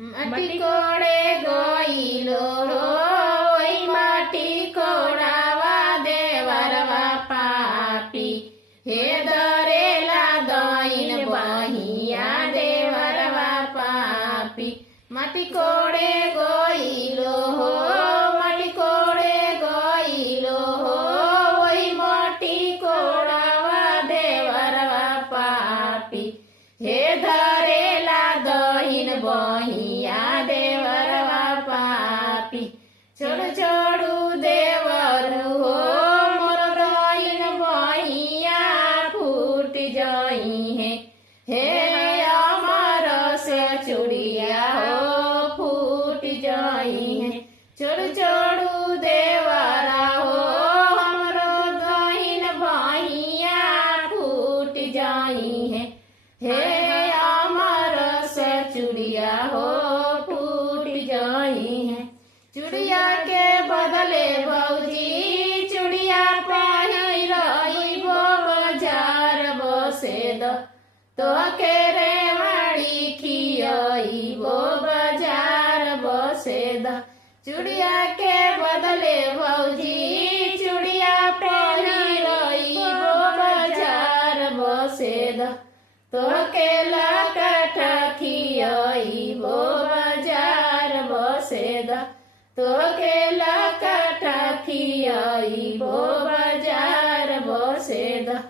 माटी कोड़े गईलो होई माटी कोड़ावा देवरवा पापी हे दरेला दईन बहिया देवरवा पापी माटी कोड़े गईलो हो माटी कोड़े गईलो हो ओई माटी कोड़ावा देवरवा पापी हे धरेला दहीन बहिया देवरवा पापी छोड़ छोड़ू देवरु हो मोर दहीन बहिया फूट जई हे अमर से चूड़िया हो फूट जई है छोड़ छोड़ू देवरा हो हमरो दहीन बहिया फूट जई है हे अमर से चूड़िया हो फूट जाई है चूड़िया के बदले भौजी चूड़िया पहनी रही वो बाजार बसे द तो के रेवाड़ी खियाई वो बाजार बसे द चूड़िया के बदले भौजी चूड़िया पहनी रही वो बाजार बसे द तो केला कठा खियाई वो बाजार बसे द तो केला कठा खियाई वो बाजार बसे द